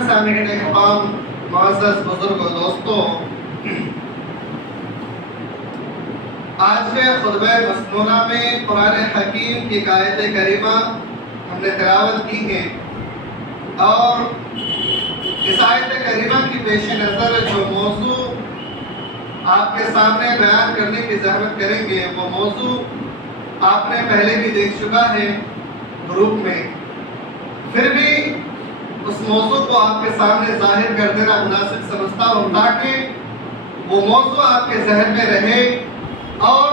سامعین اکرام، معزز بزرگ و دوستوں، آج کے خطبہ مسنونہ میں قرآن حکیم کی آیت کریمہ ہم نے تلاوت کی ہے، اور اس آیت کریمہ کی پیش نظر جو موضوع آپ کے سامنے بیان کرنے کی زحمت کریں گے وہ موضوع آپ نے پہلے بھی دیکھ چکا ہے گروپ میں، پھر بھی اس موضوع کو آپ کے سامنے ظاہر کر دینا مناسب سمجھتا ہوں تاکہ وہ موضوع آپ کے ذہن میں رہے، اور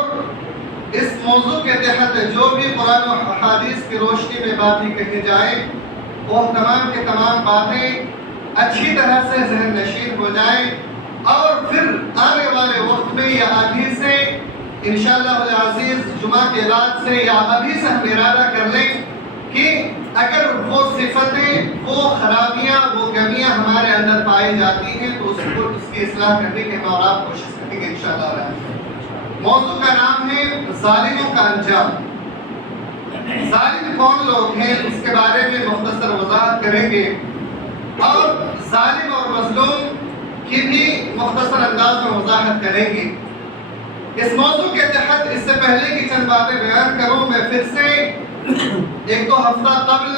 اس موضوع کے تحت جو بھی قرآن و حدیث کی روشنی میں باتیں کہی جائیں وہ تمام کے تمام باتیں اچھی طرح سے ذہن نشین ہو جائیں، اور پھر آنے والے وقت میں یا ابھی سے انشاءاللہ العزیز جمعہ کے بعد سے یا ابھی سے ہم ارادہ کر لیں کہ اگر وہ صفتیں، وہ خرابیاں، وہ کمیاں ہمارے اندر پائی جاتی ہیں تو اس کی اصلاح کرنے کے ہم اور آپ کوشش کریں گے انشاءاللہ۔ موضوع کا نام ہے ظالموں کا انجام۔ ظالم کون لوگ ہیں اس کے بارے میں مختصر وضاحت کریں گے، اور ظالم اور مظلوم کی بھی مختصر انداز میں وضاحت کریں گے۔ اس موضوع کے تحت اس سے پہلے کی چند باتیں بیان کروں، میں پھر سے ایک دو ہفتہ قبل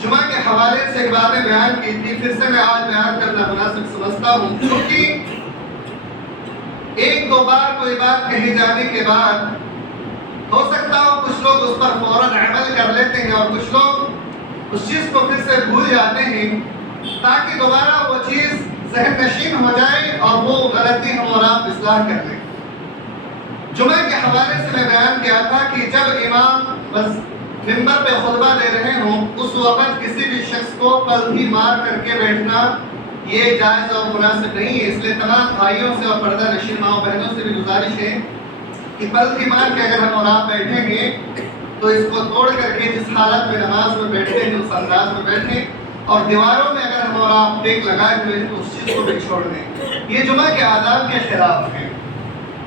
جمعہ کے حوالے سے ایک باتیں بیان کی تھی، پھر سے میں آج بیان کرنا مناسب سمجھتا ہوں، کیونکہ ایک دو بار کوئی بات کہی جانے کے بعد ہو سکتا ہو کچھ لوگ اس پر فوراً عمل کر لیتے ہیں اور کچھ لوگ اس چیز کو پھر سے بھول جاتے ہیں، تاکہ دوبارہ وہ چیز ذہن نشین ہو جائے اور وہ غلطی ہم اور آپ اصلاح کر لیں۔ جمعہ کے حوالے سے میں بیان کیا تھا کہ جب امام ممبر پہ خطبہ دے رہے ہوں اس وقت کسی بھی شخص کو پلتھی مار کر کے بیٹھنا یہ جائز اور مناسب نہیں ہے، اس لیے تمام بھائیوں سے اور پردہ نشین ماؤں بہنوں سے بھی گزارش ہے کہ پلتھی مار کے اگر ہم اور آپ بیٹھیں گے تو اس کو توڑ کر کے جس حالت میں نماز میں بیٹھتے ہیں اس انداز میں بیٹھیں، اور دیواروں میں اگر ہم اور آپ ٹیک لگائے ہوئے ہیں تو اس چیز کو بھی چھوڑ دیں، یہ جمعہ کے آداب کے خلاف ہے۔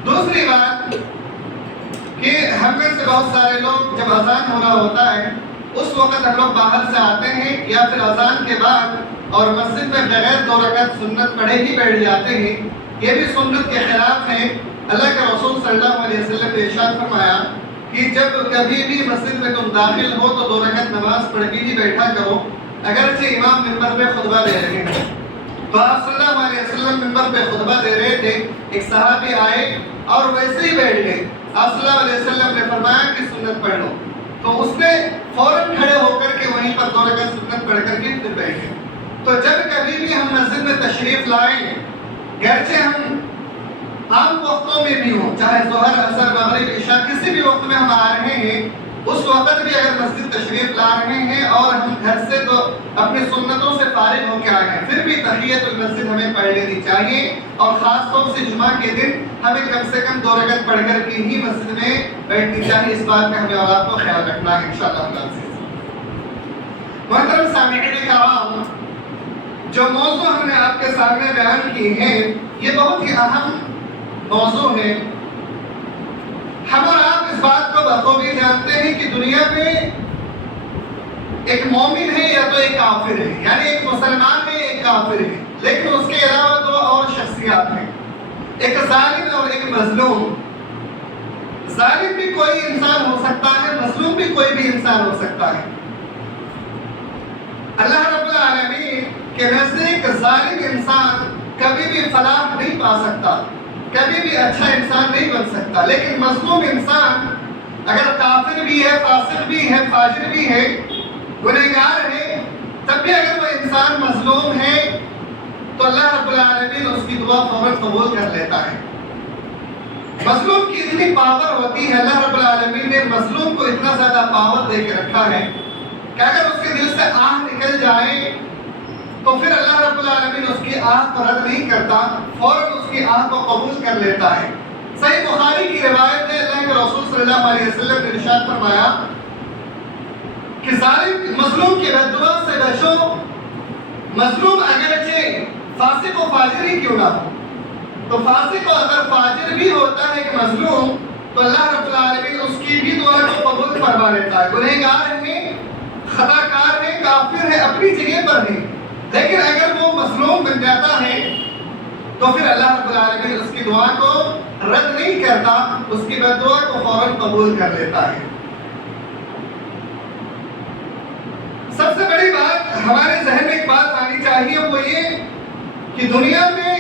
دوسری بات کہ ہم میں سے بہت سارے لوگ جب اذان ہو رہا ہوتا ہے اس وقت ہم لوگ باہر سے آتے ہیں یا پھر اذان کے بعد اور مسجد میں بغیر 2 رکعت سنت پڑھے ہی بیٹھ جاتے ہیں، یہ بھی سنت کے خلاف ہے۔ اللہ کے رسول صلی اللہ علیہ وسلم نے ارشاد فرمایا کہ جب کبھی بھی مسجد میں تم داخل ہو تو 2 رکعت نماز پڑھ کے ہی بیٹھا کرو، اگرچہ امام ممبر پہ خطبہ دے رہے ہیں۔ تو آپ صلی اللہ علیہ وسلم ممبر پہ خطبہ دے رہے تھے، ایک صحابی آئے اور ویسے ہی بیٹھ گئے، آپ صلی اللہ علیہ وسلم نے فرمایا کہ سنت پڑھ لو، تو اس نے فوراً کھڑے ہو کر کے وہیں پر 2 رکعت سنت پڑھ کر کے پھر بیٹھے۔ تو جب کبھی بھی ہم مسجد میں تشریف لائیں، گرچہ ہم عام وقتوں میں بھی ہوں، چاہے ظہر، عصر، مغرب، عشاء، کسی بھی وقت میں ہم آ رہے ہیں، اس وقت بھی اگر مسجد تشریف لا رہے ہیں اور ہم گھر سے تو اپنی سنتوں سے فارغ ہو کے آئے ہیں، پھر بھی تحیۃ المسجد ہمیں پڑھ لینی چاہیے، اور خاص طور سے جمعہ کے دن ہمیں کم سے کم 2 رکعت پڑھ کر کے ہی مسجد میں بیٹھنی چاہیے۔ اس بات کا ہمیں اور آپ کو خیال رکھنا ہے انشاءاللہ۔ محترم سامعین کرام، جو موضوع ہم نے آپ کے سامنے بیان کی ہے یہ بہت ہی اہم موضوع ہے۔ ہم اور آپ اس بات کو بخوبی جانتے ہیں کہ دنیا میں ایک مومن ہے یا تو ایک کافر ہے، یعنی ایک مسلمان ہے ایک کافر ہے، لیکن اس کے علاوہ 2 اور شخصیات ہیں، ایک ظالم اور ایک مظلوم۔ ظالم بھی کوئی انسان ہو سکتا ہے، مظلوم بھی کوئی بھی انسان ہو سکتا ہے۔ اللہ رب العالمین کے نزدیک ظالم انسان کبھی بھی فلاح نہیں پا سکتا، کبھی بھی اچھا انسان نہیں بن سکتا، لیکن مظلوم انسان اگر کافر بھی ہے، فاسق بھی ہے، فاجر بھی ہے، گنہگار ہے، تب بھی اگر وہ انسان مظلوم ہے تو اللہ رب العالمین اس کی دعا فوراً قبول کر لیتا ہے۔ مظلوم کی اتنی پاور ہوتی ہے، اللہ رب العالمین نے مظلوم کو اتنا زیادہ پاور دے کے رکھا ہے کہ اگر اس کے دل سے آہ نکل جائے تو پھر اللہ رب العالمین اس کی آہ کو رد نہیں کرتا، فوراً اس کی آہ کو قبول کر لیتا ہے۔ صحیح بخاری کی روایت ہے، اللہ کے رسول صلی اللہ علیہ وسلم نے ارشاد فرمایا کہ ظالم مظلوم کی بد دعا سے بچو، مظلوم اگرچہ فاسق و فاجر ہی کیوں نہ ہو، تو فاسق و اگر فاجر بھی ہوتا ہے کہ مظلوم، تو اللہ رب العالمین اس کی بھی دعا کو قبول فرما لیتا ہے۔ گنہگار ہے، خطا کار ہے، کافر ہے، اپنی جگہ پر ہے، لیکن تو پھر اللہ رب العالمین اس کی دعا کو رد نہیں کرتا، اس کی بد دعا کو فوراً قبول کر لیتا ہے۔ سب سے بڑی بات ہمارے ذہن میں ایک بات آنی چاہیے، وہ یہ کہ دنیا میں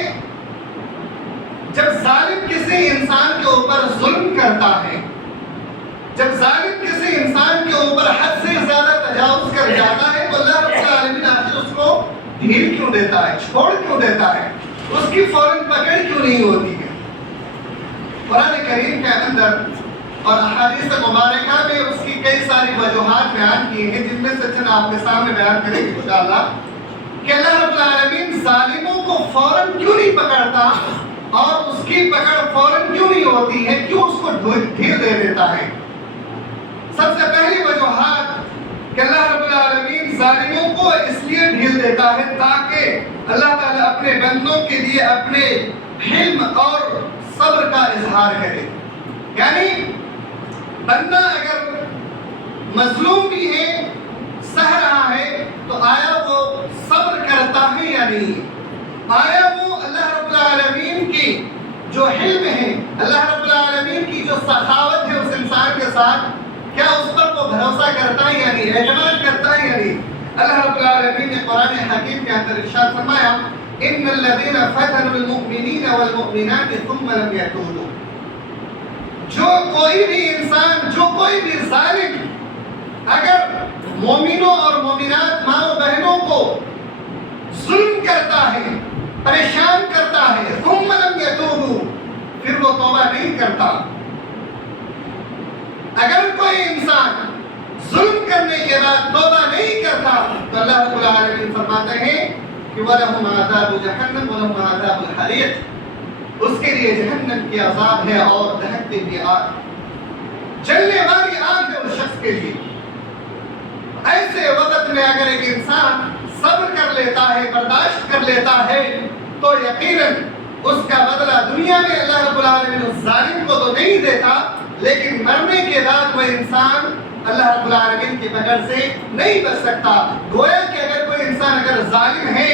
جب ظالم کسی انسان کے اوپر ظلم کرتا ہے، جب ظالم کسی انسان کے اوپر حد سے زیادہ تجاوز کر جاتا ہے، تو اللہ رب العالمین آخر اس کو ڈھیل کیوں دیتا ہے، چھوڑ کیوں دیتا ہے، اس کی فوراً پکڑ کیوں نہیں ہوتی ہے؟ قرآن کریم کے اندر اور احادیث مبارکہ میں اس کی کئی ساری وجوہات بیان کی ہیں، جن میں سے چند آپ کے سامنے بیان کریں گے انشاءاللہ، کہ اللہ رب العالمین ظالموں کو فوراً کیوں نہیں پکڑتا اور اس کی پکڑ فوراً کیوں نہیں ہوتی ہے، کیوں اس کو ڈھیل دے دیتا ہے؟ سب سے پہلی وجوہات کہ اللہ رب العالمین ظالموں کو اس لیے ڈھیل دیتا ہے تاکہ اللہ تعالیٰ اپنے بندوں کے لیے اپنے حلم اور صبر کا اظہار کرے۔ یعنی بندہ اگر مظلوم بھی ہے، سہ رہا ہے، تو آیا وہ صبر کرتا ہے یا نہیں؟ آیا وہ اللہ رب العالمین کی جو حلم ہے، اللہ رب العالمین کی جو سخاوت ہے اس انسان کے ساتھ، کیا اس پر وہ بھروسہ کرتا ہے یا نہیں، اعتماد کرتا ہے یا نہیں؟ اللہ رب العالمین نے قرآن حکیم کے اندر ارشاد فرمایا، ان الذين فتنوا المؤمنين والمؤمنات ثم لم يتوبوا۔ جو کوئی بھی انسان، جو کوئی بھی ظالم اگر مومنوں اور مومنات ماں و بہنوں کو ظلم کرتا ہے، پریشان کرتا ہے، ثم لم يتوبوا، پھر وہ توبہ نہیں کرتا، اگر کوئی انسان ظلم کرنے کے بعد توبہ نہیں کرتا، تو اللہ رب العالمین فرماتے ہیں کہ وَلَهُمْ عَذَابُ جَهَنَّمَ وَلَهُمْ عَذَابُ الْحَرِيقِ، اس کے لیے جہنم کی عذاب ہے اور دہکتی ہوئی آگ، جلنے والی آگ ہے اس شخص کے لیے۔ ایسے وقت میں اگر ایک انسان صبر کر لیتا ہے، برداشت کر لیتا ہے، تو یقیناً اس کا بدلہ دنیا میں اللہ رب العالمین اس ظالم کو تو نہیں دیتا، لیکن مرنے کے بعد وہ انسان اللہ رب العالمین کی پکڑ سے نہیں بچ سکتا۔ گویا کہ اگر کوئی انسان اگر ظالم ہے،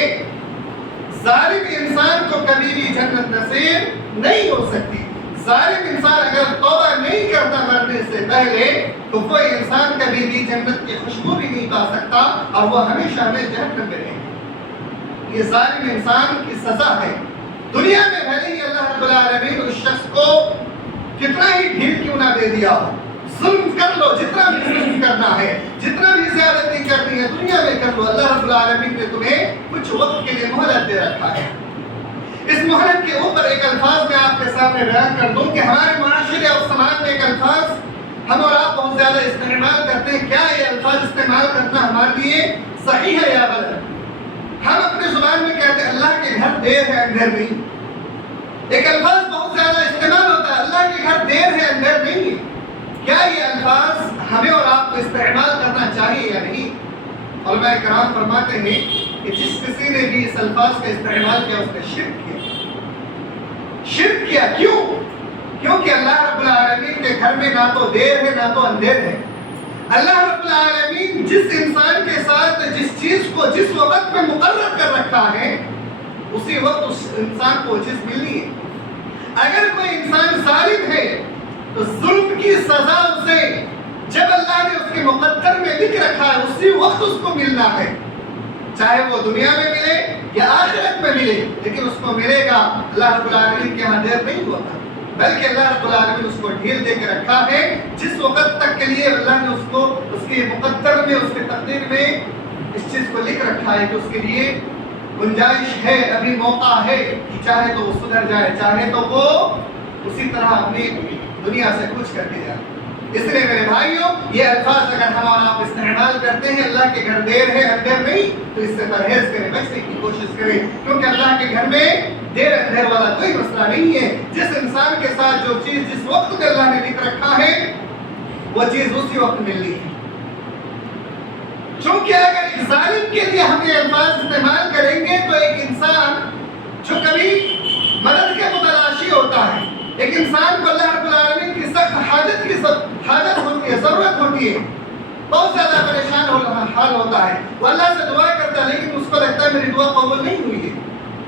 ظالم انسان کو کبھی بھی جنت نصیب نہیں ہو سکتی۔ ظالم انسان اگر توبہ نہیں کرتا مرنے سے پہلے، تو وہ انسان کبھی بھی جنت کی خوشبو بھی نہیں پا سکتا اور وہ ہمیشہ ہمیں جہنم میں رہے گا۔ یہ ظالم انسان کی سزا ہے۔ دنیا میں بھلے ہی اللہ رب العالمین اس شخص کو کتنا ہی ڈھیل کیوں نہ دے دیا ہو، ظلم کر لو، جتنا بھی ظلم کرنا ہے، جتنا بھی زیادتی کرنی ہے دنیا میں کر لو، اللہ رب العالمین نے تمہیں کچھ وقت کے لیے مہلت دے رکھا ہے۔ اس مہلت کے اوپر ایک الفاظ میں آپ کے سامنے بیان کر دوں کہ ہمارے معاشرے اور سماج میں ایک الفاظ ہم اور آپ بہت زیادہ استعمال کرتے ہیں، کیا یہ الفاظ استعمال کرنا ہمارے لیے صحیح ہے یا غلط؟ ہم اپنے زبان میں کہتے ہیں اللہ کے گھر دیر ہے اندھیر نہیں۔ ایک الفاظ بہت زیادہ استعمال ہوتا ہے، اللہ کے گھر دیر ہے اندھیر نہیں ہے۔ کیا یہ الفاظ ہمیں اور آپ کو استعمال کرنا چاہیے یا نہیں؟ علماء کرام فرماتے ہیں کہ جس کسی نے بھی اس الفاظ کا استعمال کیا اس نے شرک کیا۔ شرک کیا کیوں؟ کیونکہ اللہ رب العالمین کے گھر میں نہ تو دیر ہے نہ تو اندھیر ہے۔ اللہ رب العالمین جس انسان کے ساتھ جس چیز کو جس وقت میں مقرر کر رکھا ہے، اسی وقت اس انسان کو وہ چیز ملنی ہے۔ اگر کوئی انسان ظالم ہے تو ظلم کی سزا اسے جب اللہ نے اس کے مقدر میں لکھ رکھا ہے اسی وقت اس کو ملنا ہے، چاہے وہ دنیا میں ملے یا آخرت میں ملے، لیکن اس کو ملے گا۔ اللہ رب العالمین کے یہاں دیر نہیں ہوتا، بلکہ اللہ رب العالمین اس کو ڈھیل دے کے رکھا ہے، جس وقت تک کے لیے اللہ نے اس کو اس کے مقدر میں، اس کے تقدیر میں اس چیز کو لکھ رکھا ہے کہ اس کے لیے گنجائش ہے، ابھی موقع ہے کہ چاہے تو وہ سدھر جائے، چاہے تو وہ اسی طرح اپنی دنیا سے کچھ کر کے جائے۔ اس لیے میرے بھائیوں، یہ الفاظ اگر ہم اور آپ استعمال کرتے ہیں اللہ کے گھر دیر ہے اندھیر نہیں، تو اس سے پرہیز کریں، بچنے کی کوشش کریں، کیونکہ اللہ کے گھر میں دیر اندھیر والا کوئی مسئلہ نہیں ہے۔ جس انسان کے ساتھ جو چیز جس وقت میں اللہ نے لکھ رکھا ہے وہ چیز اسی وقت ملنی ہے۔ چونکہ اگر ایک ظالم کے لیے ہم یہ الفاظ استعمال کریں گے تو ایک انسان جو کبھی مدد کے متلاشی ہوتا ہے، ایک انسان کو اللہ رب العالمین کی سخت حاجت ہوتی ہے، ضرورت ہوتی ہے، بہت زیادہ پریشان حال ہوتا ہے، وہ اللہ سے دعا کرتا ہے لیکن اس کو لگتا ہے میری دعا قبول نہیں ہوئی ہے،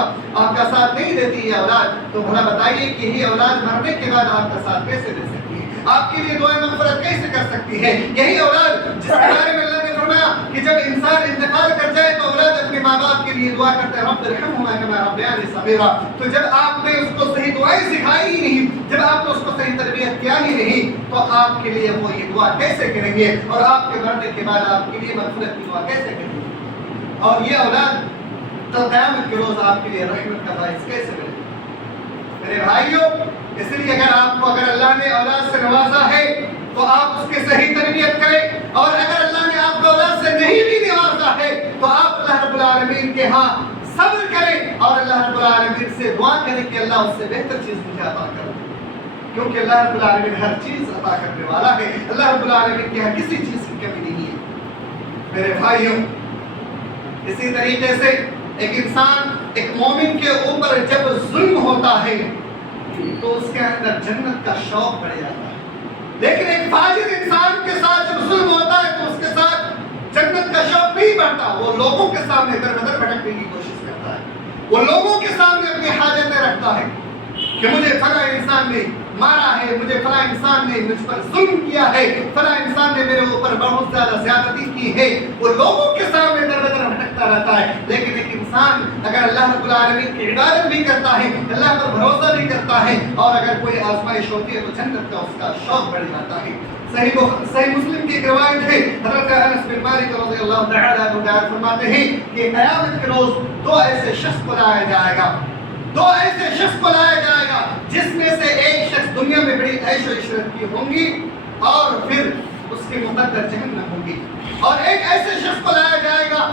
آپ کا ساتھ نہیں دیتی یہ اولاد، تو بھلا بتائیے کہ یہی اولاد مرنے کے بعد آپ کا ساتھ کیسے دے سکتی ہے، آپ کے لیے دعائیں مغفرت کیسے کر سکتی ہے؟ یہی اولاد جس کے بارے میں اللہ نے فرمایا کہ جب انسان انتقال کر جائے تو اولاد اپنے ماں باپ کے لیے دعا کرتے ہیں رب ارحمہما کما ربیانی صغیرا۔ تو جب آپ نے اس کو صحیح دعائیں سکھائی ہی نہیں، جب آپ نے اس کو صحیح تربیت کیا ہی نہیں، تو آپ کے لیے وہ یہ دعا کیسے کریں گے، اور آپ کے مرنے کے بعد آپ کے لیے مغفرت کی دعا کیسے کریں گے؟ اور یہ اولاد تو قیامت کے روز آپ کے لیے رحمت کا باعث کیسے بنے؟ میرے بھائیوں، اس لیے اگر اللہ نے اولاد سے نوازا ہے تو آپ اس کی صحیح تربیت کریں، اور اگر اللہ نے آپ کو اولاد سے نہیں بھی نوازا ہے تو آپ اللہ رب العالمین کے ہاں صبر کریں اور اللہ رب العالمین سے دعا کریں کہ اللہ اس سے بہتر چیز مجھے عطا کرے، کیونکہ اللہ رب العالمین ہر چیز عطا کرنے والا ہے، اللہ رب العالمین کے ہاں کسی چیز کی کمی نہیں ہے۔ میرے بھائیوں، اسی طریقے سے ایک انسان، ایک مومن کے اوپر جب ظلم ہوتا ہے تو اس کے اندر جنت کا شوق بڑھ جاتا ہے، لیکن ایک فاجر انسان کے ساتھ جب ظلم ہوتا ہے تو اس کے ساتھ جنت کا شوق نہیں بڑھتا، وہ لوگوں کے سامنے در بدر بھٹکنے کی کوشش کرتا ہے، وہ لوگوں کے سامنے اپنی حاجتیں رکھتا ہے کہ مجھے فلاں انسان نے مارا ہے، مجھے فلاں انسان نے مجھ پر ظلم کیا ہے، فلاں انسان نے میرے اوپر بہت زیادہ زیادتی کی ہے، وہ لوگوں کے سامنے در بدر بھٹکتا رہتا ہے۔ لیکن ایک انسان اگر اللہ رب العالمین کی عبادت بھی کرتا ہے، اللہ پر بھروسہ بھی کرتا ہے، اور اگر کوئی آزمائش ہوتی ہے تو جنت کا اس کا شوق بڑھ جاتا ہے۔ صحیح مسلم کی ایک روایت ہے، حضرت انس بن مالک رضی اللہ تعالی عنہ بیان فرماتے ہیں کہ قیامت کے روز دو ایسے شخص کو لایا جائے گا، دو ایسے شخص کو لایا جائے گا جس میں سے ایک شخص دنیا میں بڑی عیش و عشرت کی ہوں گی اور پھر اس کی مقدر جہنم ہوگی، اور ایک ایسے شخص کو لایا جائے گا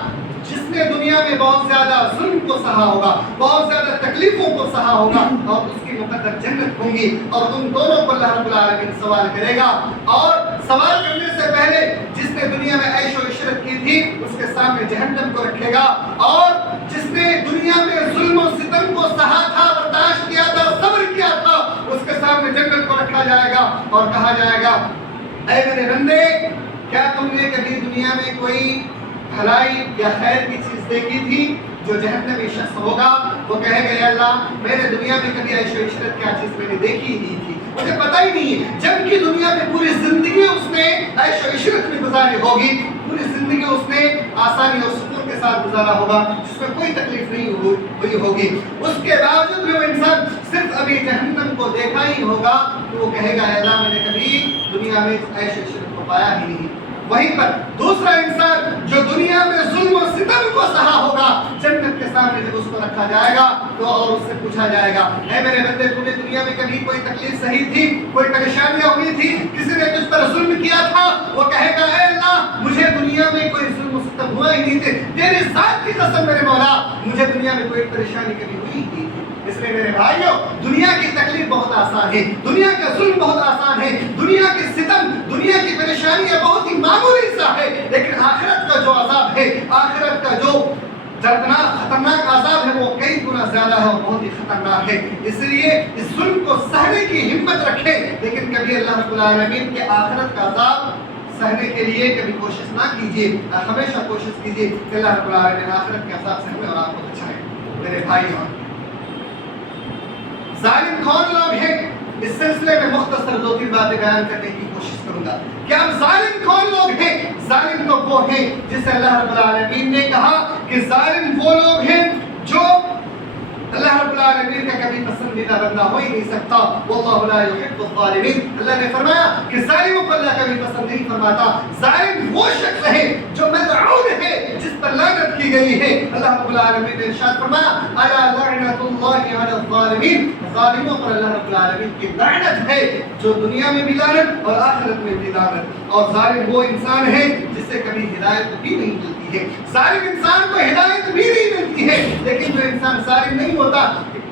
جس نے دنیا میں بہت زیادہ ظلم کو سہا ہوگا، بہت زیادہ تکلیفوں کو سہا ہوگا، اور اس کی مقدر جنت ہوں گی، اور ان دونوں کو اللہ رب العالمین سوال کرے گا، اور سوال کرنے سے پہلے جس نے دنیا میں عیش و عشرت کی تھی اس کے سامنے جہنم کو رکھے گا، اور جس نے دنیا میں ظلم و ستم کو سہا تھا، برداشت کیا تھا، صبر کیا تھا، اس کے سامنے جنت کو رکھا جائے گا اور کہا جائے گا اے میرے بندے، کیا تم نے کبھی دنیا میں کوئی بھلائی یا خیر کی چیز دیکھی تھی؟ جو جہنمی شخص ہوگا وہ کہے گا یا اللہ میں نے دنیا میں کبھی عیش و عشرت کیا چیز میں نے دیکھی ہی نہیں تھی، مجھے پتہ ہی نہیں ہے، جبکہ دنیا میں پوری زندگی اس نے عیش و عشرت میں گزاری ہوگی، پوری زندگی اس نے آسانی اور سکون کے ساتھ گزارا ہوگا، جس میں کوئی تکلیف نہیں ہوئی ہوگی، اس کے باوجود بھی وہ انسان صرف ابھی جہنم کو دیکھا ہی ہوگا تو وہ کہے گا یا اللہ میں نے کبھی دنیا میں عیش و عشرت کو پایا ہی نہیں۔ وہیں پر دوسرا انسان جو دنیا میں ظلم و ستم کو سہا ہوگا، جنت کے سامنے جب اس کو رکھا جائے گا تو اور اس سے پوچھا جائے گا اے میرے بندے تو نے دنیا میں کبھی کوئی تکلیف سہی تھی، کوئی پریشانیاں ہوئی تھی، کسی نے تجھ پر ظلم کیا تھا؟ وہ کہے گا اے اللہ مجھے دنیا میں کوئی ظلم و ستم ہوا ہی نہیں تھے، تیری ذات کی قسم میرے مولا مجھے دنیا میں کوئی پریشانی کبھی ہوئی ہی نہیں تھی۔ اس لیے میرے بھائیوں، دنیا کی تکلیف بہت آسان ہے، دنیا کا ظلم بہت آسان ہے، دنیا کے ستم، دنیا کی پریشانیاں بہت ہی معمولی سا ہے، لیکن آخرت کا جو عذاب ہے، آخرت کا جو دردناک خطرناک عذاب ہے وہ کئی گنا زیادہ ہے اور بہت ہی خطرناک ہے۔ اس لیے اس ظلم کو سہنے کی ہمت رکھیں، لیکن کبھی اللہ رب العالمین کے آخرت کا عذاب سہنے کے لیے کبھی کوشش نہ کیجیے، ہمیشہ کوشش کیجیے کہ اللہ رب العالمین آخرت کے عذاب سے ہمیں اور آپ کو بچائے۔ میرے بھائیوں، ظالم کون لوگ ہیں؟ اس سلسلے میں مختصر دو تین باتیں بیان کرنے کی کوشش کروں گا کہ اب ظالم کون لوگ ہیں؟ ظالم تو وہ ہیں جسے اللہ رب العالمین نے کہا کہ ظالم وہ لوگ ہیں جو اللہ رب العالمین کا کبھی پسندیدہ بندہ ہو ہی نہیں سکتا، واللہ لا يحب الظالمین۔ اللہ نے فرمایا کہ ظالموں کو اللہ کبھی پسند نہیں فرماتا۔ ظالم وہ شخص ہے جو ملعون ہے، جس پر لعنت کی گئی ہے۔ اللہ رب العالمین نے ارشاد فرمایا الا لعنت اللہ علی الظالمین، ظالموں پر اللہ رب العالمین کی لعنت ہے، جو دنیا میں بھی لعنت اور آخرت میں بھی لعنت۔ اور ظالم وہ انسان ہے جسے کبھی ہدایت بھی نہیں ملتی ہے، ظالم انسان کو ہدایت بھی نہیں ملتی ہے، لیکن جو انسان ظالم نہیں ہوتا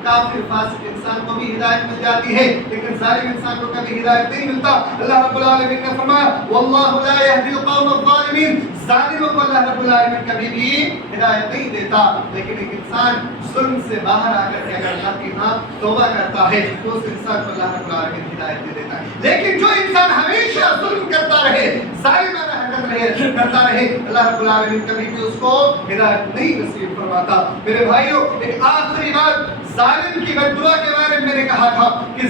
کافر فاسق انسان کو بھی ہدایت مل جاتی ہے لیکن ظالم انسان کو کبھی ہدایت نہیں ملتا. اللہ رب العالمین نے فرمایا واللہ لا یہدی القوم الظالمین، ظالموں کو اللہ رب العالمین کبھی بھی ہدایت نہیں دیتا. لیکن ایک انسان ظلم سے باہر آ کر کے اگر اللہ کی ہاں توبہ کرتا ہے تو اس انسان کو اللہ رب العالمین ہدایت دے دیتا ہے. لیکن جو انسان ہمیشہ ظلم کرتا رہے، ظالمانہ حرکت کرتا رہے، اللہ رب العالمین کبھی بھی اس کو ہدایت نہیں نصیب فرماتا. میرے بھائیوں، ایک آخری بات ظالم کی بد دعا کے بارے میں نے کہا تھا کہ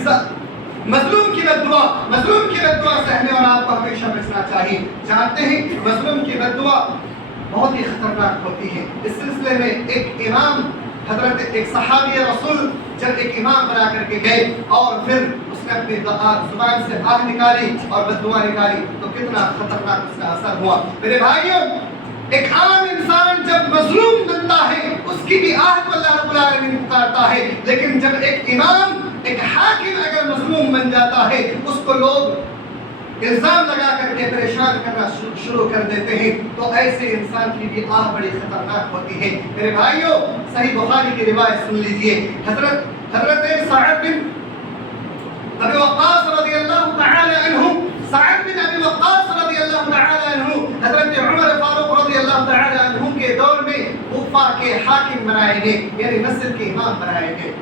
مظلوم کی بد دعا سے ہمیں اور آپ کو ہمیشہ بچنا چاہیے. جانتے ہیں مظلوم کی بد دعا بہت ہی خطرناک ہوتی ہے. اس سلسلے میں ایک امام حضرت ایک صحابی رسول جب ایک امام بنا کر کے گئے اور پھر اس نے اپنی زبان سے آہ نکالی اور بد دعا نکالی تو کتنا خطرناک اس کا اثر ہوا. میرے بھائیوں، ایک عام انسان جب مظلوم بنتا ہے اس کی بھی آہ کو اللہ رب العالمین پکارتا ہے، لیکن جب ایک امام ایک حاکم اگر مظلوم بن جاتا ہے اس کو لوگ الزام لگا کر کے پریشان کرنا شروع کر دیتے ہیں تو ایسے انسان کی بھی آہ بڑی خطرناک ہوتی ہے. میرے بھائیوں، صحیح بخاری کی روایت سن لیجئے. حضرت سعد بن ابی وقاص رضی اللہ تعالی عنہ، سعد بن ابی وقاص رضی اللہ تعالی عنہ حضرت عمر فاروق رضی اللہ تعالی عنہ کے دور میں کوفہ کے حاکم بنائے گئے، یعنی مسجد کے امام بنائے گئے.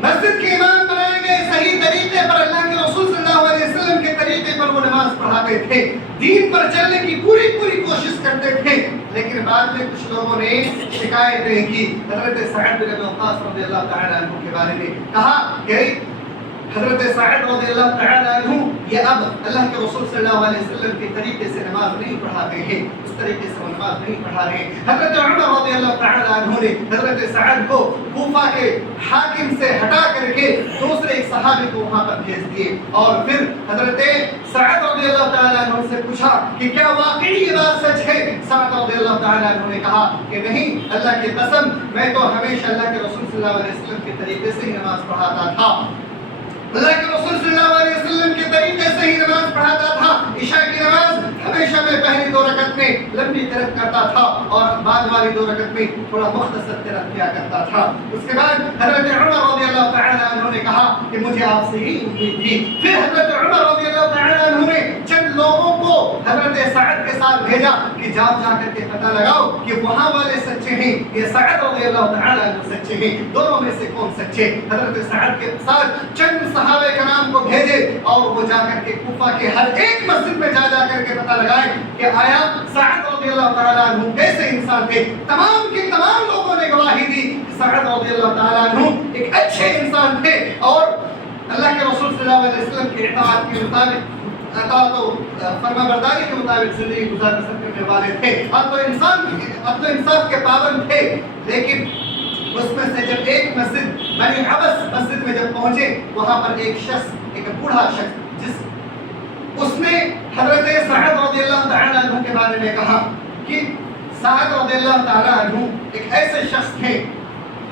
مسجد کے امام بنائے گئے، صحیح طریقے پر اللہ کے رسول صلی اللہ علیہ وسلم کے طریقے پر وہ نماز پڑھاتے تھے، دین پر چلنے کی پوری کوشش کرتے تھے. لیکن بعد میں کچھ لوگوں نے شکایتیں کی حضرت سعد بن ابی وقاص رضی اللہ تعالی عنہ کے بارے میں. کہا کہ حضرت سعد رضی اللہ تعالی عنہ یہ اب اللہ کے رسول صلی اللہ علیہ وسلم کے طریقے سے نماز نہیں پڑھاتے ہیں، اس طریقے سے وہ نماز نہیں پڑھا رہے ہیں. حضرت عمر رضی اللہ تعالی عنہ نے حضرت سعد کو کوفہ کے حاکم سے ہٹا کر کے دوسرے ایک صحابی کو وہاں پر بھیج دیے اور پھر حضرت سعد رضی اللہ تعالی عنہ سے پوچھا کہ کیا واقعی یہ بات سچ ہے؟ سعد رضی اللہ تعالی عنہ نے کہا کہ نہیں، اللہ کی قسم میں تو ہمیشہ اللہ کے رسول صلی اللہ علیہ وسلم کے طریقے سے ہی نماز پڑھاتا تھا، اللہ کے رسول صلی اللہ علیہ وسلم کے طریقے سے ہی نماز پڑھاتا تھا. عشاء کی نماز ہمیشہ میں پہلی 2 رکعت میں لمبی قرات کرتا تھا اور بعد والی 2 رکعت میں تھوڑا مختصر قرات کیا کرتا تھا. اس کے بعد حضرت عمر رضی اللہ تعالی عنہ نے کہا کہ مجھے آپ سے ہی امید تھی. پھر حضرت عمر رضی اللہ تعالی عنہ نے چند لوگوں کو حضرت سعد کے ساتھ بھیجا کہ جا کر کے پتہ لگاؤ کہ وہاں والے سچے ہیں، یہ سعد رضی اللہ تعالی عنہ سچے ہیں، دونوں میں سے کون سچے؟ حضرت سعد کے ساتھ چند صحابہ کرام کو بھیجے اور وہ جا کر کے کوفہ کے ہر ایک مسجد میں جا کر کے پتہ لگائے کہ آیا سعد رضی اللہ تعالی عنہ کیسے انسان تھے. تمام کے تمام لوگوں نے گواہی دی کہ سعد رضی اللہ تعالی عنہ ایک اچھے انسان تھے اور اللہ کے رسول صلی اللہ علیہ وسلم کے اطاعت کے مطابق اطاعت و فرما برداری کے مطابق زندگی گزار بسر کرنے والے تھے، عدل و انصاف کے پابند تھے. لیکن اس میں سے جب ایک مسجد بنی عبس مسجد میں جب پہنچے وہاں پر ایک شخص، ایک بوڑھا شخص، اس نے حضرت سعد رضی اللہ تعالی عنہ کے بارے میں کہا کہ سعد رضی اللہ تعالی عنہ ایک ایسے شخص تھے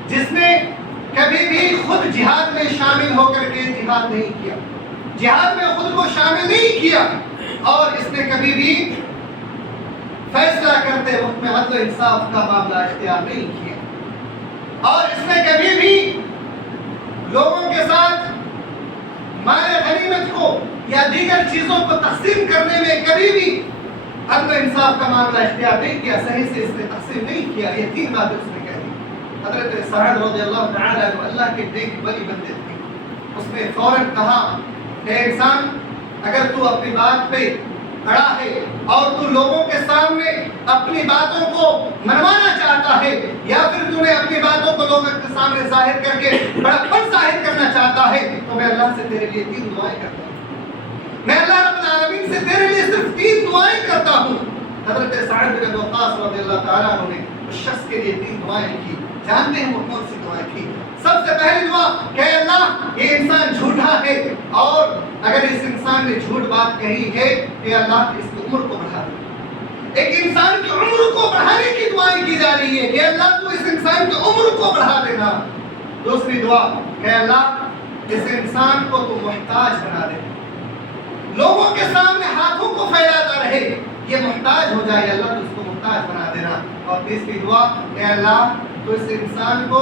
جس نے کبھی بھی خود جہاد میں شامل ہو کر کے جہاد نہیں کیا، جہاد میں خود کو شامل نہیں کیا اور اس نے کبھی بھی فیصلہ کرتے وقت میں عدل و انصاف کا معاملہ اختیار نہیں کیا اور اس نے کبھی بھی لوگوں کے ساتھ مال غنیمت کو یا دیگر چیزوں کو تقسیم کرنے میں کبھی بھی عدل و انصاف کا معاملہ اختیار نہیں کیا، صحیح سے اس نے تقسیم نہیں کیا. یہ 3 باتیں اس نے کہہ دی. حضرت سعد رضی اللہ تعالی عنہ اللہ کے نیک ولی بندے تھے. اس نے فوراً کہا کہ انسان اگر تو اپنی بات پہ اڑا ہے اور تو لوگوں کے سامنے اپنی باتوں کو منوانا چاہتا ہے یا پھر تو نے اپنی باتوں کو لوگوں کے سامنے ظاہر کر کے بڑپن ظاہر کرنا چاہتا ہے تو میں اللہ سے تیرے لیے 3 دعائیں کرتا ہوں. میں اللہ رب العالمین سے تیرے لیے صرف 3 دعائیں کرتا ہوں. حضرت سعد بن ابی وقاص رضی اللہ تعالیٰ عنہ نے اس شخص کے لیے 3 دعائیں کی. جانتے ہیں وہ کون سی دعائیں تھی؟ سب سے پہلی دعا کہ اللہ یہ انسان جھوٹا ہے اور اگر اس انسان نے جھوٹ بات کہی ہے کہ اللہ اس کی عمر کو بڑھا دے. ایک انسان کی عمر کو بڑھانے کی دعائیں کی جا رہی ہے کہ اللہ تو اس انسان کی عمر کو بڑھا دینا. دوسری دعا کہ اللہ اس انسان کو تو محتاج بنا دے، لوگوں کے سامنے ہاتھوں کو پھیلاتا رہے، یہ محتاج ہو جائے، اللہ تو اس کو محتاج بنا دینا. اور تیسری دعا کہ اللہ تو اس انسان کو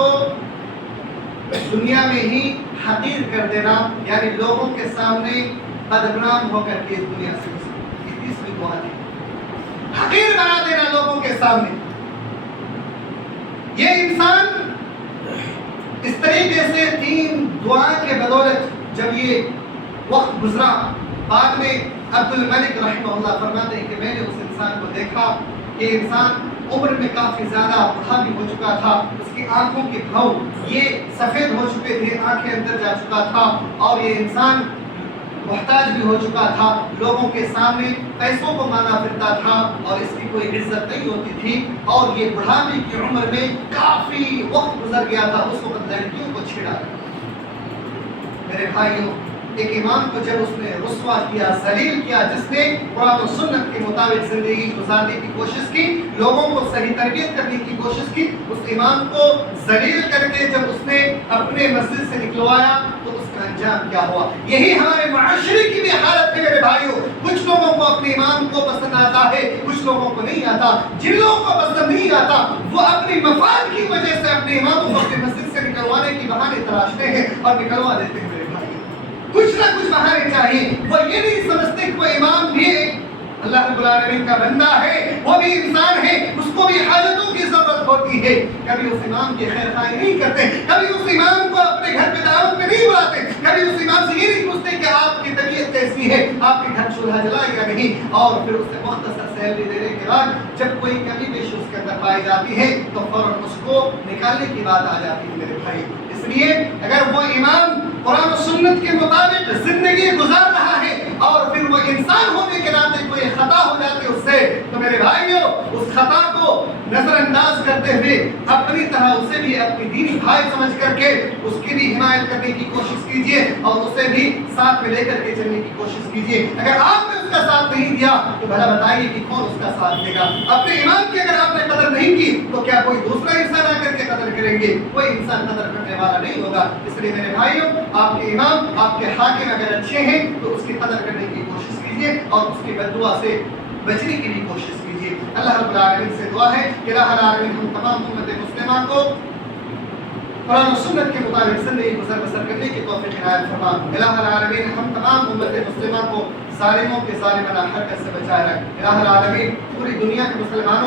دنیا میں ہی حقیر کر دینا، یعنی لوگوں کے سامنے بدنام ہو کر کے اس دنیا سے یہ تیسری دعا ہے، حقیر بنا دینا لوگوں کے سامنے۔ یہ انسان اس طریقے سے 3 دعا کے بدولت جب یہ وقت گزرا، بعد میں عبد الملک رحمہ اللہ فرماتے ہیں کہ میں نے اس انسان کو دیکھا کہ انسان عمر میں کافی زیادہ بوڑھا بھی ہو چکا تھا، اس کی آنکھوں کے بھو یہ سفید ہو چکے تھے، آنکھیں اندر جا چکا تھا، اور یہ انسان محتاج بھی ہو چکا تھا، لوگوں کے سامنے پیسوں کو مانگا پھرتا تھا اور اس کی کوئی عزت نہیں ہوتی تھی، اور یہ بڑھاپے کی عمر میں کافی وقت گزر گیا تھا، اس وقت لڑکیوں کو چھیڑا۔ میرے بھائیوں، ایک امام کو جب اس نے رسوا کیا، ذلیل کیا، جس نے قرآن و سنت کے مطابق زندگی گزارنے کی کوشش کی، لوگوں کو صحیح تربیت کرنے کی کوشش کی، اس امام کو ذلیل کر کے جب اس نے اپنے مسجد سے نکلوایا تو اس کا انجام کیا ہوا؟ یہی ہمارے معاشرے کی بھی حالت ہے میرے بھائیوں۔ کچھ لوگوں کو اپنے امام کو پسند آتا ہے، کچھ لوگوں کو نہیں آتا۔ جن لوگوں کو پسند نہیں آتا وہ اپنی مفاد کی وجہ سے اپنے اماموں کو اپنے مسجد سے نکلوانے کی بہانے تراشتے ہیں اور نکلوا دیتے ہیں۔ کچھ نہ کچھ بہانے چاہیے، وہ یہ نہیں سمجھتے کہ وہ امام بھی اللہ رب العالمین کا بندہ ہے، وہ بھی انسان ہے، اس کو بھی حاجتوں کی ضرورت ہوتی ہے۔ کبھی اس امام کی خیر خواہی نہیں کرتے، کبھی اس امام کو اپنے گھر پہ دعوت میں نہیں بلاتے، کبھی اس امام سے یہ نہیں پوچھتے کہ آپ کی طبیعت کیسی ہے، آپ کے گھر چولہا جلا یا نہیں، اور پھر اس سے مختصر سیلری دینے کے بعد جب کوئی کمی بیشی اس کے اندر پائی جاتی ہے تو فوراً اس کو نکالنے کی بات آ جاتی ہے میرے بھائی۔ اس لیے اگر وہ امام قرآن و سنت کے مطابق زندگی گزار رہا ہے اور پھر وہ انسان ہونے کے ناطے کوئی خطا ہو جاتی اس سے، تو میرے بھائیوں اس خطا کو نظر انداز کرتے ہوئے اپنی طرح اسے بھی اپنی دینی بھائی سمجھ کر کے اس کی بھی حمایت کرنے کی کوشش کیجیے اور اسے بھی ساتھ میں لے کر کے چلنے کی کوشش کیجیے۔ اگر آپ نے اس کا ساتھ نہیں دیا تو بھلا بتائیے کہ کون اس کا ساتھ دے گا؟ اپنے امام کی اگر آپ نے قدر نہیں کی تو کیا کوئی دوسرا انسان آ کر کے قدر کریں گے؟ کوئی انسان قدر کرنے والا نہیں ہوگا۔ اس لیے میرے بھائیوں، آپ کے امام، آپ کے حاکم اگر اچھے ہیں تو اس کی قدر کرنے کی کوشش کیجیے اور اس کی بددعا سے بچنے کی بھی کوشش کیجیے۔ اللہ رب العالمین سے دعا ہے کہ الہ العالمین ہم تمام امت مسلمہ کو قرآن و سنت کے مطابق زندگی بسر کرنے کی توفیق عنایت فرما۔ الہ العالمین ہم تمام امت مسلمہ کو ظالموں کے ظالمانہ حرکت سے بچائے رکھ۔ الہ العالمین پوری دنیا کے مسلمانوں